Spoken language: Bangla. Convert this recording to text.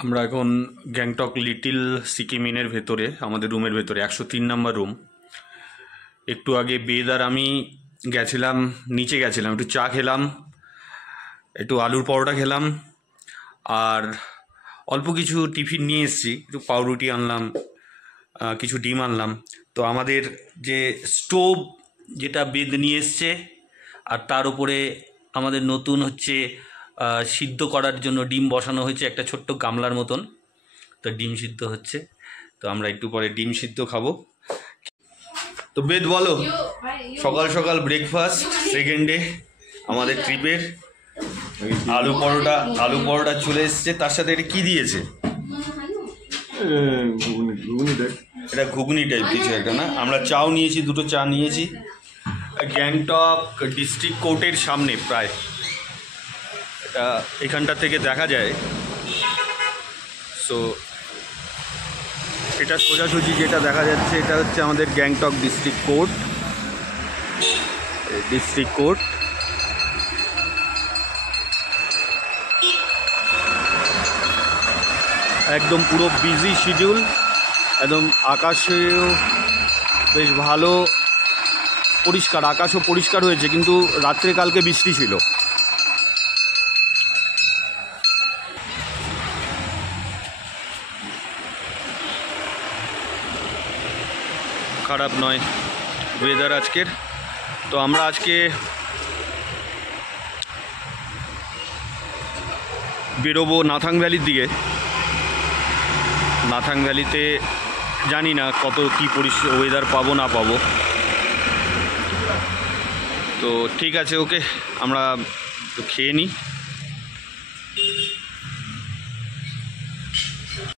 আমরা এখন গ্যাংটক লিটিল সিকিম ইনের ভেতরে, আমাদের রুমের ভেতরে 103 নম্বর রুম। একটু আগে বেদ আর আমি গেছিলাম, নিচে গেছিলাম, একটু চা খেলাম, একটু আলুর পরোটা খেলাম, আর অল্প কিছু টিফিন নিয়ে এসেছি, একটু পাউরুটি আনলাম, কিছু ডিম আনলাম। তো আমাদের যে স্টোভ যেটা বেদ নিয়ে এসছে, আর তার উপরে আমাদের নতুন হচ্ছে সিদ্ধ করার জন্য ডিম বসানো হয়েছে একটা ছোট্ট গামলার মতন। তো ডিম সিদ্ধ হচ্ছে, তো আমরা একটু পরে ডিম সিদ্ধ খাবো। তো বেদ বলো, সকাল সকাল ব্রেকফাস্ট সেকেন্ড ডে আমাদের ট্রিপের। আলু পরোটা চলে এসছে, তার সাথে এটা কি দিয়েছে? এটা ঘুগনি টাইপ কিছু একটা না? আমরা চাও নিয়েছি, দুটো চা নিয়েছি। গ্যাংটক ডিস্ট্রিক্ট কোর্টের সামনে প্রায়, এটা এখানটা থেকে দেখা যায়। সো এটা সোজাসুজি যেটা দেখা যাচ্ছে এটা হচ্ছে আমাদের গ্যাংটক ডিস্ট্রিক্ট কোর্ট। একদম পুরো বিজি শিডিউল, একদম আকাশেও বেশ ভালো পরিষ্কার, আকাশও পরিষ্কার হয়েছে, কিন্তু রাত্রে কালকে বৃষ্টি ছিল। খারাপ নয় ওয়েদার আজকের। তো আমরা আজকে বেরোবো নাথাং ভ্যালির দিকে। নাথাং ভ্যালিতে জানি না কত কী ওয়েদার পাবো না পাবো। তো ঠিক আছে, ওকে, আমরা তো খেয়ে নিই।